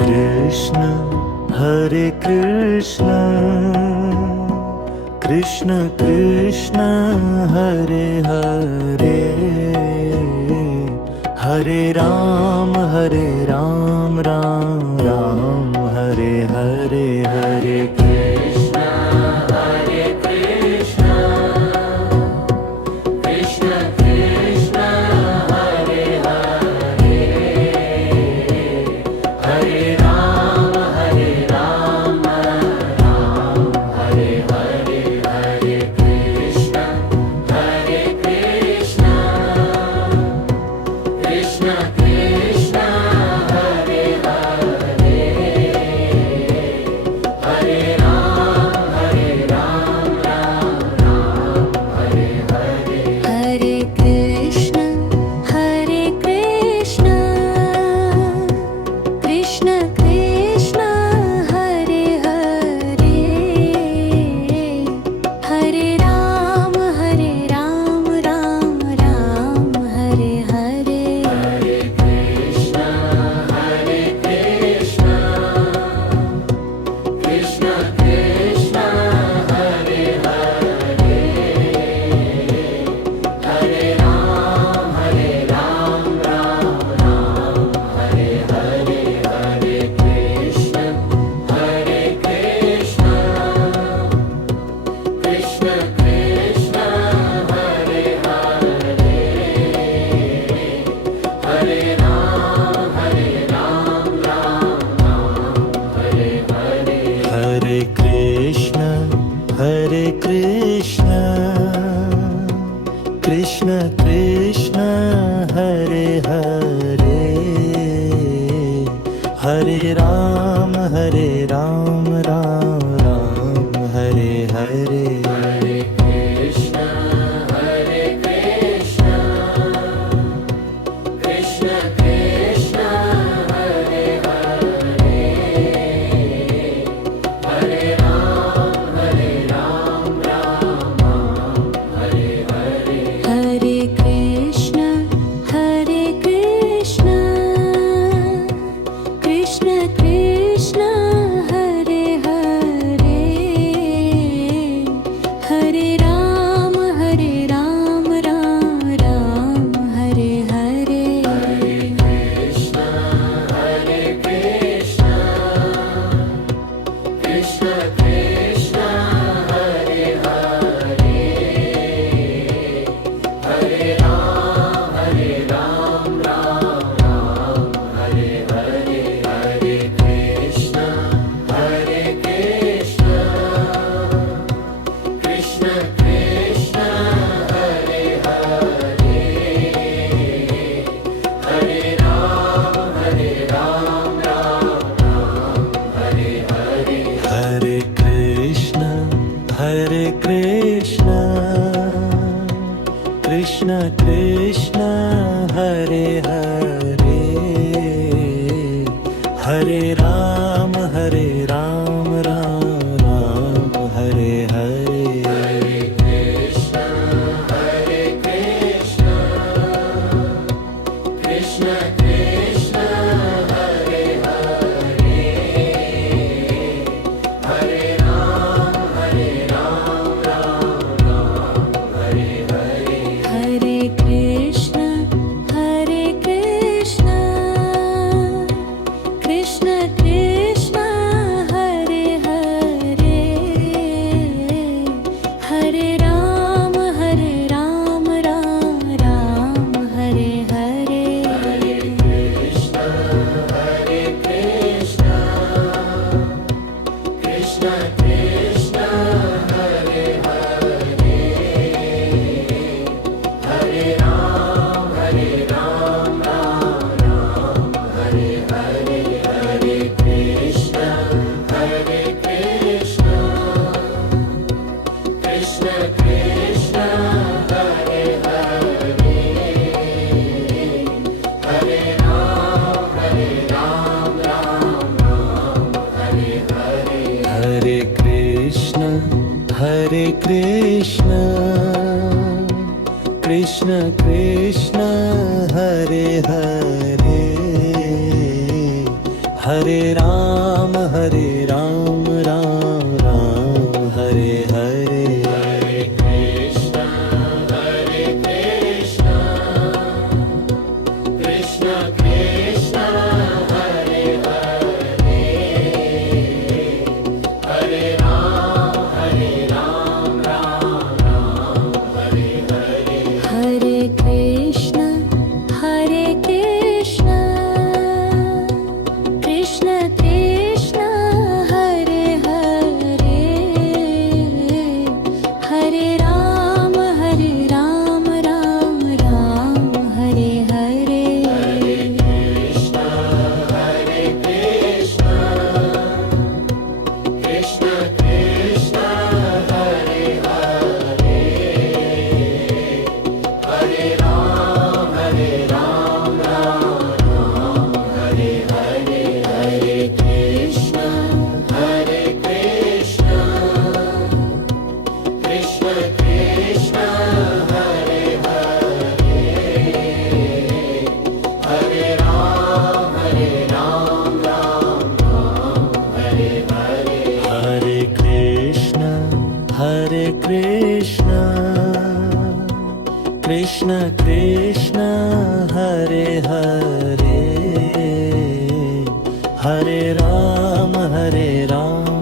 Krishna Krishna Krishna Hare Hare, Hare Ram Ram Ram Hare Hare, Hare Krishna Krishna Krishna Krishna Hare Hare, Hare Ram Ram Hare Hare, Hare Krishna Krishna Krishna Krishna Hare Hare, Hare Ram Ram Hare Hare, Hare Krishna Krishna Krishna Hare Hare, Hare Ram Ram Ram Hare Hare, Hare Krishna Krishna Krishna Krishna Hare Hare, Hare Ram Ram Hare Hare, Hare Krishna Krishna Krishna Krishna Hare Hare, Hare Ram Ram Hare Hare, Hare Krishna Krishna Krishna Hare Hare, Hare Ram Ram Hare Hare, Hare Krishna Krishna Krishna Krishna Hare Hare, Hare Ram Ram Hare Hare, Hare Krishna Krishna Krishna Hare Hare, Hare Ram Ram Hare Hare, Hare Krishna Krishna Krishna Krishna Hare Hare, Hare Ram Ram Hare Hare, Hare Krishna Krishna Krishna Krishna Hare Hare, Hare Ram Hare Hare, Hare Krishna Krishna Krishna Hare Hare, Hare Ram Ram Hare Hare, Hare Krishna Krishna Krishna Krishna Hare Hare, Hare Ram Ram Hare Hare, Hare Krishna Krishna Krishna Hare Hare, Hare Ram Ram Hare Hare, Hare Krishna Krishna Krishna Krishna Hare Hare, Hare Ram Ram Hare Hare, Hare Krishna Krishna Krishna Krishna Hare Hare, Hare Ram Ram Hare Hare, Hare Krishna Krishna Krishna Hare Hare, Hare Ram Ram Ram Hare Hare Hare Krishna Krishna Krishna Hare Hare Hare Ram Ram Ram Hare Hare Hare Krishna Krishna Krishna Hare Hare Hare Ram Ram Ram Hare Hare Hare Krishna Krishna Krishna Hare Hare Hare Ram Ram Hare Hare Hare Krishna Krishna Krishna Hare Hare Hare Ram Ram Hare Hare Hare Krishna Krishna Krishna Hare Hare Hare Ram